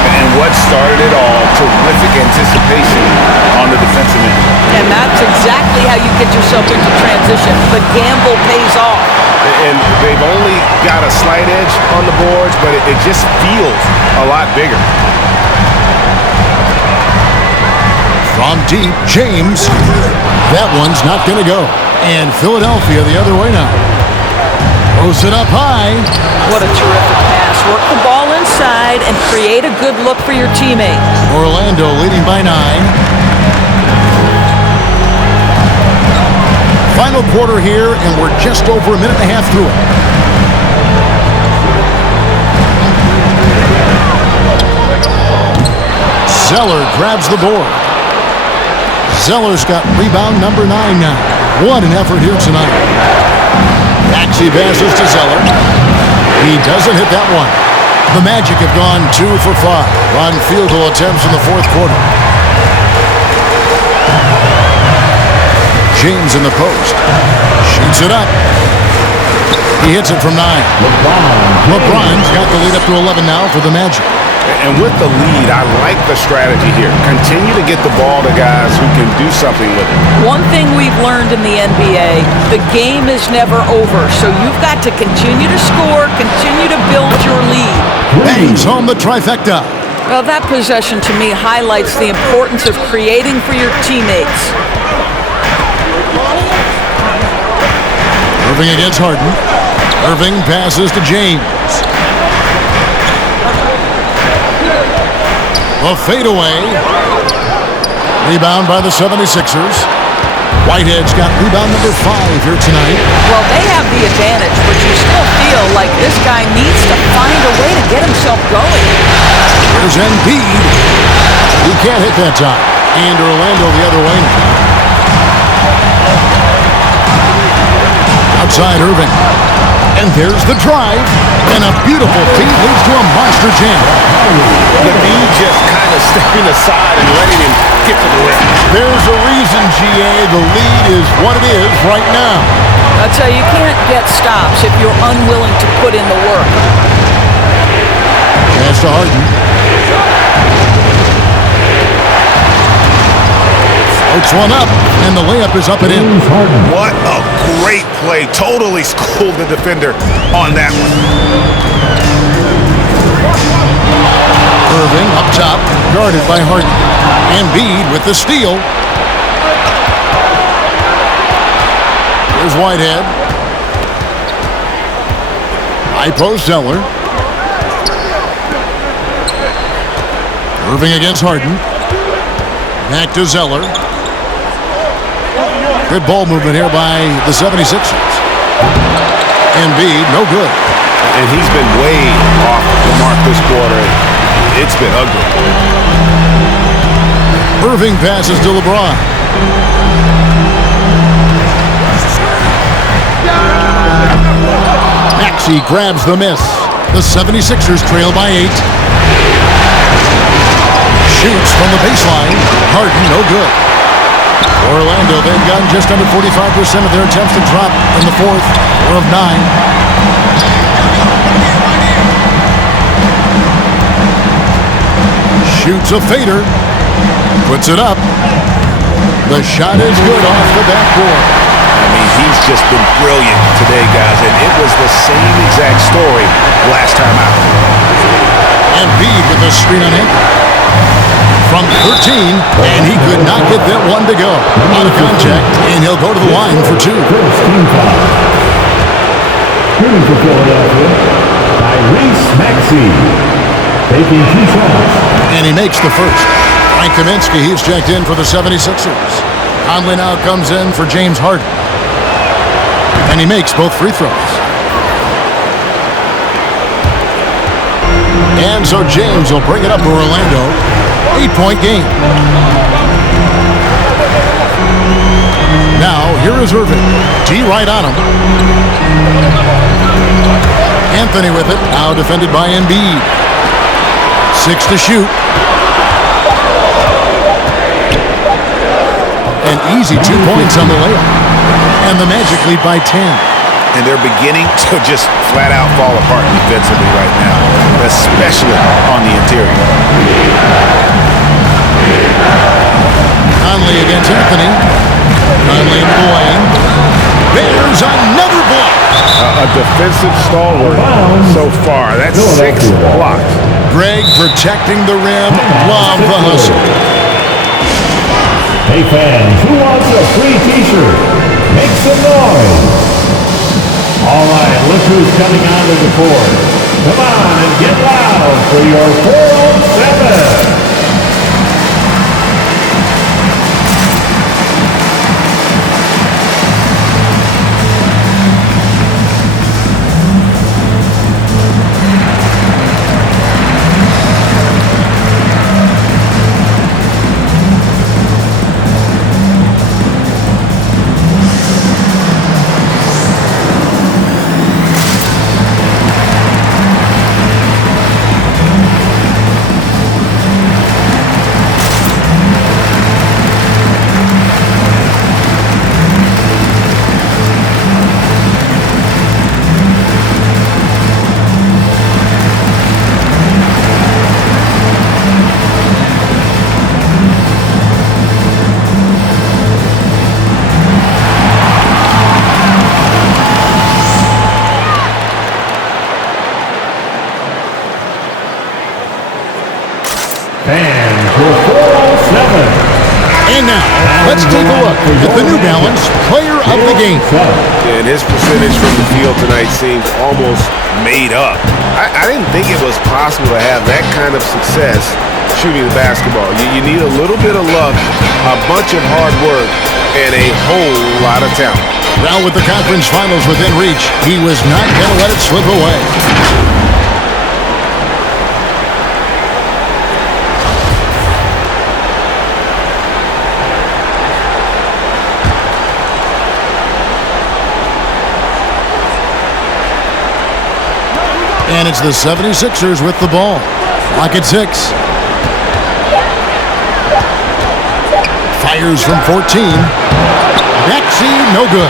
And what started it all, terrific anticipation on the defensive end. And that's exactly how you get yourself into transition. The gamble pays off. And they've only got a slight edge on the boards, but it just feels a lot bigger. From deep, James. That one's not going to go. And Philadelphia the other way now. Throws it up high. What a terrific pass. Work the ball inside and create a good look for your teammate. Orlando leading by 9. Final quarter here, and we're just over a minute and a half through it. Zeller grabs the board. Zeller's got rebound number 9 now. What an effort here tonight. Maxey passes to Zeller. He doesn't hit that one. The Magic have gone 2 for 5 on field goal attempts in the fourth quarter. James in the post. Shoots it up. He hits it from 9. LeBron's got the lead up to 11 now for the Magic. And with the lead, I like the strategy here. Continue to get the ball to guys who can do something with it. One thing we've learned in the NBA, the game is never over. So you've got to continue to score, continue to build your lead. Bangs home the trifecta. Well, that possession to me highlights the importance of creating for your teammates. Irving against Harden. Irving passes to James. A fadeaway. Rebound by the 76ers. Whitehead's got rebound number 5 here tonight. Well, they have the advantage, but you still feel like this guy needs to find a way to get himself going. Here's Embiid. He can't hit that time. And Orlando the other way. Outside Irving. And there's the drive. And a beautiful feed leads to a monster jam. The lead just kind of stepping aside and letting him get to the rim. There's a reason, GA, the lead is what it is right now. I'll tell you, you can't get stops if you're unwilling to put in the work. Pass to Harden. Floats one up, and the layup is up and in. What a great play. Totally schooled the defender on that one. Irving up top, guarded by Harden. Embiid with the steal. Here's Whitehead. High post Zeller. Irving against Harden. Back to Zeller. Good ball movement here by the 76ers. Embiid, no good. And he's been way off the mark this quarter. It's been ugly. Irving passes to LeBron. Maxey grabs the miss. The 76ers trail by 8. Shoots from the baseline. Harden, no good. Orlando, they've gotten just under 45% of their attempts to drop in the fourth. 4 of 9. Shoots a fader. Puts it up. The shot is good off the backboard. I mean, he's just been brilliant today, guys, and it was the same exact story last time out. Embiid with a screen on him. From 13, and he could not get that one to go. Out of contact, and he'll go to the line for 2. First team foul. Shooting for Philadelphia, Tyrese Maxey. Taking 2 shots. And he makes the first. Frank Kaminsky, he's checked in for the 76ers. Conley now comes in for James Harden. And he makes both free throws. And so James will bring it up to Orlando. 8-point game. Now, here is Irving. D right on him. Anthony with it. Now defended by Embiid. 6 to shoot. An easy 2 points on the layup. And the Magic lead by 10. And they're beginning to just flat out fall apart defensively right now, especially on the interior. Conley against Anthony. Conley in the lane. There's another block. A defensive stalwart so far. That's 6 blocks. Greg protecting the rim. Love the hustle. Hey fans, who wants a free t-shirt? Make some noise. All right, look who's coming onto the court. Come on and get loud for your 4-on-7. And now, let's take a look at the New Balance Player of the Game. And his percentage from the field tonight seems almost made up. I didn't think it was possible to have that kind of success shooting the basketball. You need a little bit of luck, a bunch of hard work, and a whole lot of talent. Now with the conference finals within reach, he was not going to let it slip away. And it's the 76ers with the ball. Clock at 6. Fires from 14. Maxey, no good.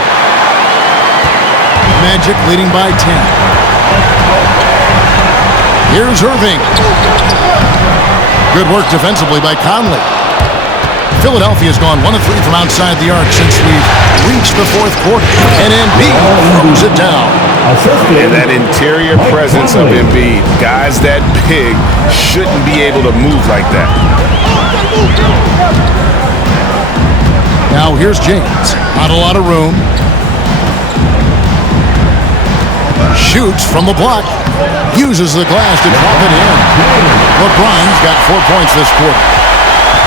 Magic leading by 10. Here's Irving. Good work defensively by Conley. Philadelphia's gone 1 of 3 from outside the arc since we've reached the fourth quarter. And Embiid throws it down. And that interior presence of Embiid, guys that big shouldn't be able to move like that. Now here's James. Not a lot of room. Shoots from the block. Uses the glass to drop it in. LeBron's got 4 points this quarter.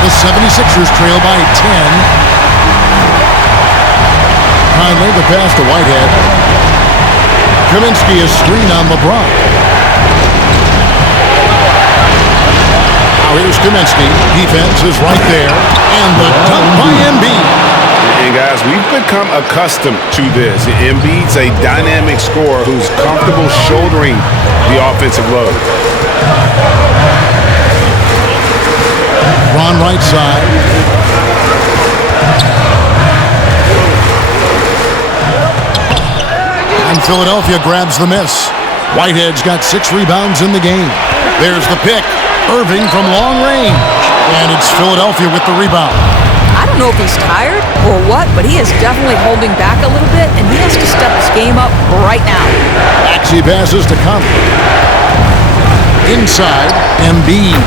The 76ers trail by 10. Conley, the pass to Whitehead. Kaminsky is screen on LeBron. Now here's Kaminsky. Defense is right there. And the dunk by Embiid. And guys, we've become accustomed to this. Embiid's a dynamic scorer who's comfortable shouldering the offensive load. Ron right side. And Philadelphia grabs the miss. Whitehead's got 6 rebounds in the game. There's the pick. Irving from long range. And it's Philadelphia with the rebound. I don't know if he's tired or what, but he is definitely holding back a little bit, and he has to step his game up right now. Maxey passes to Conley. Inside, Embiid.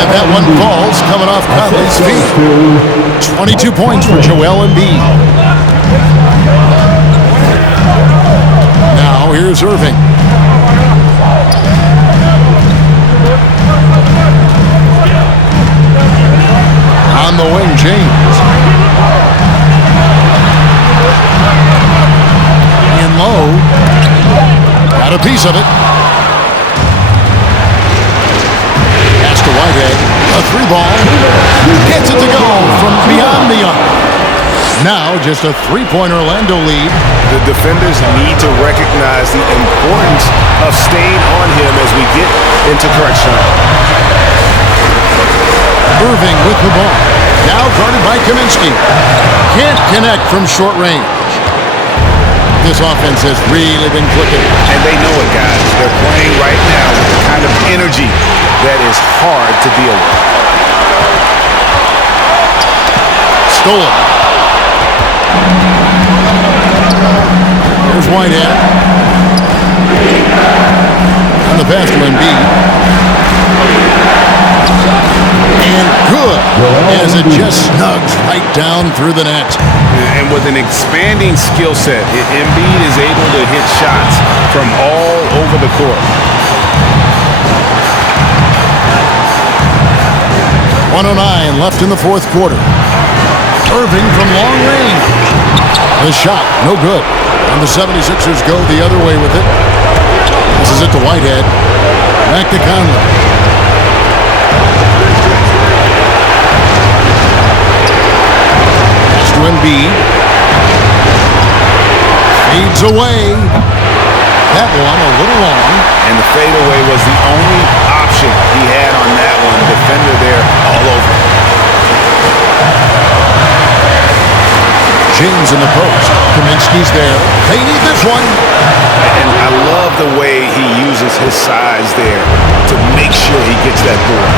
And that one falls coming off Conley's feet. 22 points for Joel Embiid. Now here's Irving. On the wing, James. In low. Got a piece of it. Pass to Whitehead. A 3-ball. Gets it to go from beyond the arc. Now just a 3-point Orlando lead. The defenders need to recognize the importance of staying on him as we get into correction. Irving with the ball. Now guarded by Kaminsky. Can't connect from short range. This offense has really been clicking. And they know it, guys. They're playing right now with the kind of energy that is hard to deal with. Stolen. Here's Whitehead. On the pass to Embiid. And good, as it just snugs right down through the net. And with an expanding skill set, Embiid is able to hit shots from all over the court. 1:09 left in the fourth quarter. Irving from long range. The shot, no good. And the 76ers go the other way with it. This is it to Whitehead. Back to Conley. To Embiid. Fades away. That one a little long. And the fadeaway was the only option he had on that one. Defender there all over. James in the post. Kaminsky's there. They need this one. And I love the way he uses his size there to make sure he gets that ball.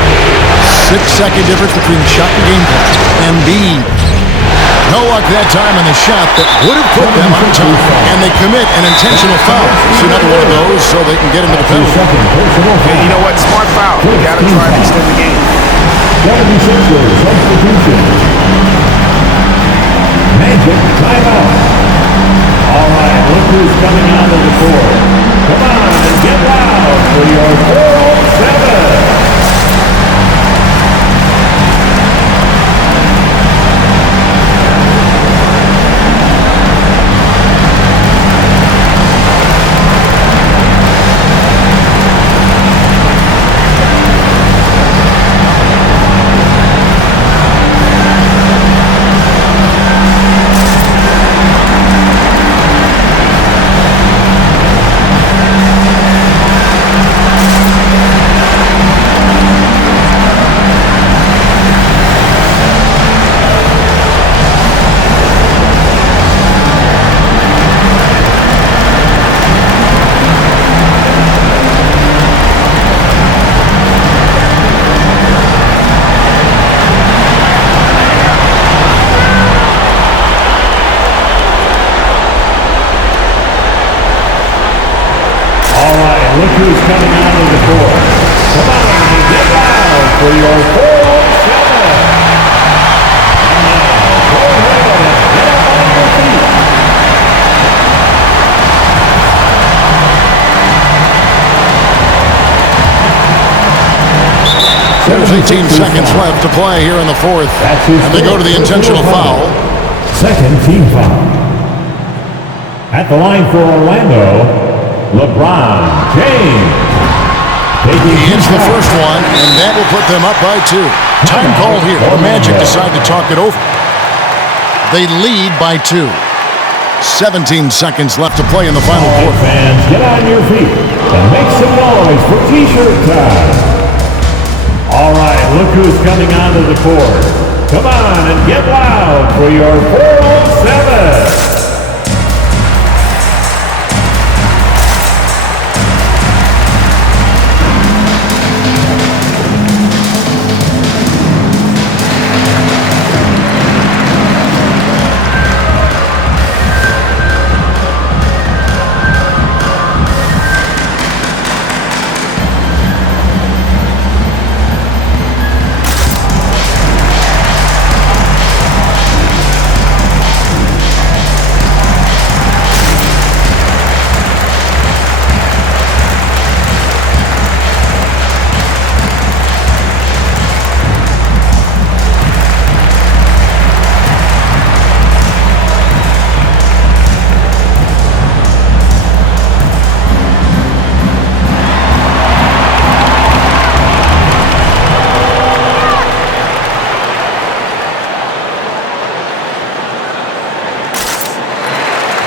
6-second difference between shot and game clock. Embiid. No luck that time on the shot that would have put them on top. And they commit an intentional foul. It's another one of those so they can get into the penalty. Hey, you know what? Smart foul. You got to try to extend the game. 76ers substitution. Magic timeout. All right, look who's coming out of the court. Come on and get loud for your 4-on-7. Look who's coming out of the court. Come on and get loud for your 4-on-7. And now, go ahead and get up on your feet. 17 seconds left to play here in the fourth. And they go to the intentional foul. Second team foul. At the line for Orlando, LeBron James. He hits the first one, and that will put them up by 2. Time called here. The Magic decide to talk it over. They lead by 2. 17 seconds left to play in the final quarter. Fans, get on your feet and make some noise for T-shirt time. All right, look who's coming onto the court. Come on and get loud for your 407.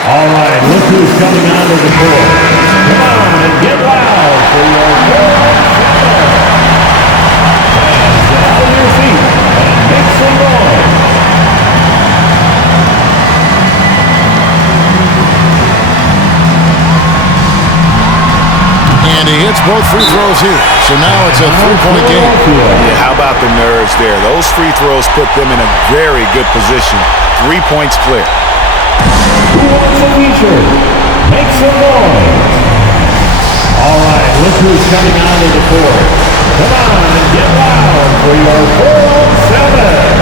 All right, look who's coming onto the court. Come on and get loud for your 407. Fans, get out of your feet and make some noise. And he hits both free throws here. So now it's a 3-point game. Yeah, how about the nerves there? Those free throws put them in a very good position. 3 points clear. Who wants a t-shirt? Make some noise. All right, look who's coming onto the court. Come on and get loud for your 407.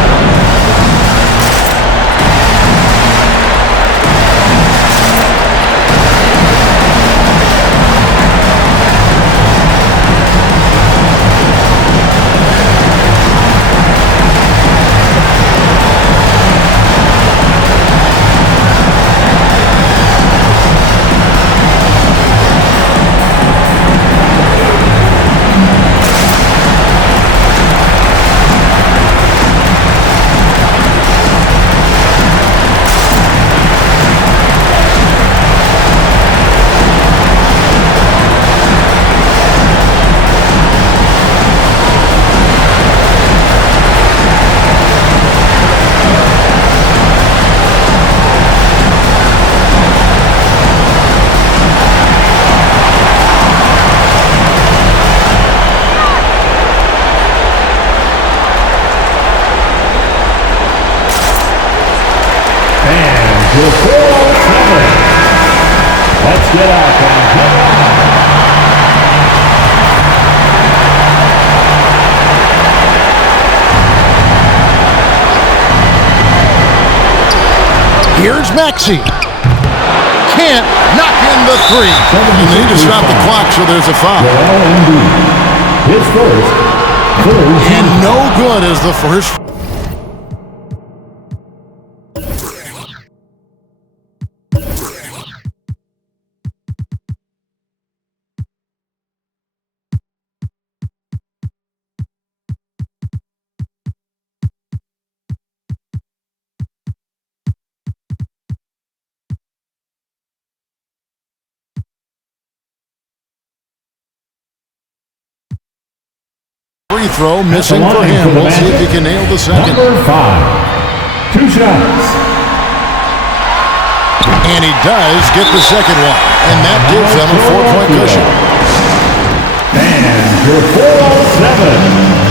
Your 407. Let's get up and get out. Here's Maxey. Can't knock in the 3. And they need to stop the clock, so there's a foul. His first. And no good as the first. Free throw missing for him. We'll see if he can nail the second. Number 5. 2 shots. And he does get the second one. And that gives them a 4-point cushion. And your 407.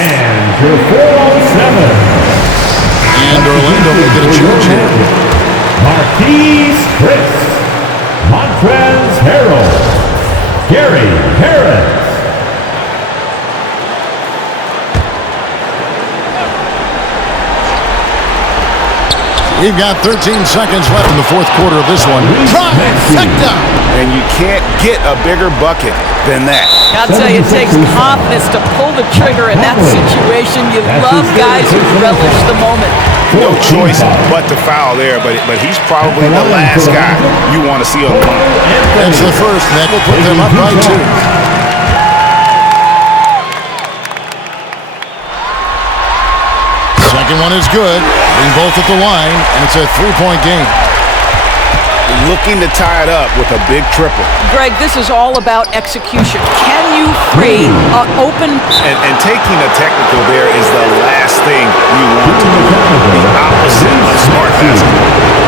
And your 4-on-7. And Orlando will get a change here. Marquise Chris, Montrezl Harrell, Gary Harris. We've got 13 seconds left in the fourth quarter of this one. Trifecta! And you can't get a bigger bucket than that. I'll tell you, it takes confidence to pull the trigger in that situation. You love guys who relish the moment. No choice but to foul there, but he's probably the last guy you want to see on the line. That's the first, and that will put them up by 2. Second one is good. Bring both at the line, and it's a 3-point game. Looking to tie it up with a big triple. Greg, this is all about execution. Can you free open? And taking a technical there is the last thing you want to do. The opposite of smart basketball.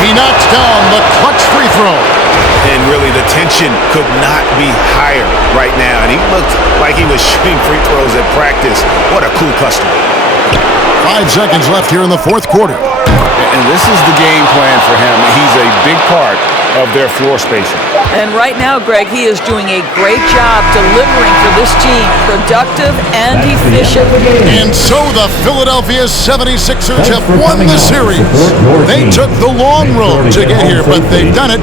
He knocks down the clutch free throw. And really, the tension could not be higher right now. And he looked like he was shooting free throws at practice. What a cool customer. 5 seconds left here in the fourth quarter. And this is the game plan for him. He's a big part of their floor spacing. And right now, Greg, he is doing a great job delivering for this team, productive and efficient. And so the Philadelphia 76ers have won the series. They took the long road to get here, but they've done it.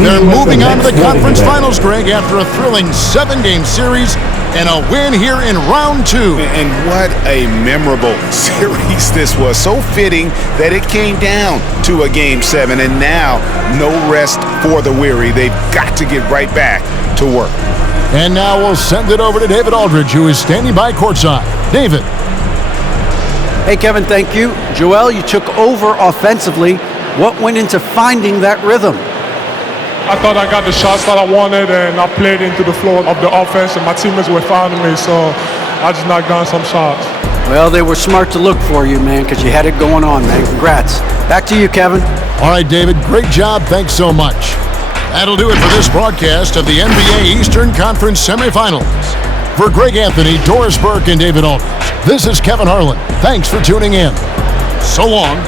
They're moving on to the conference finals, Greg, after a thrilling 7-game series and a win here in round 2. And what a memorable series this was. So fitting that it came down to a Game 7, and now no rest for the weary. They've got to get right back to work. And now we'll send it over to David Aldridge, who is standing by courtside. David. Hey, Kevin, thank you. Joel, you took over offensively. What went into finding that rhythm? I thought I got the shots that I wanted, and I played into the flow of the offense, and my teammates were fouling me, so I just knocked down some shots. Well, they were smart to look for you, man, because you had it going on, man. Congrats. Back to you, Kevin. All right, David, great job. Thanks so much. That'll do it for this broadcast of the NBA Eastern Conference semifinals. For Greg Anthony, Doris Burke, and David Aldridge, this is Kevin Harlan. Thanks for tuning in. So long.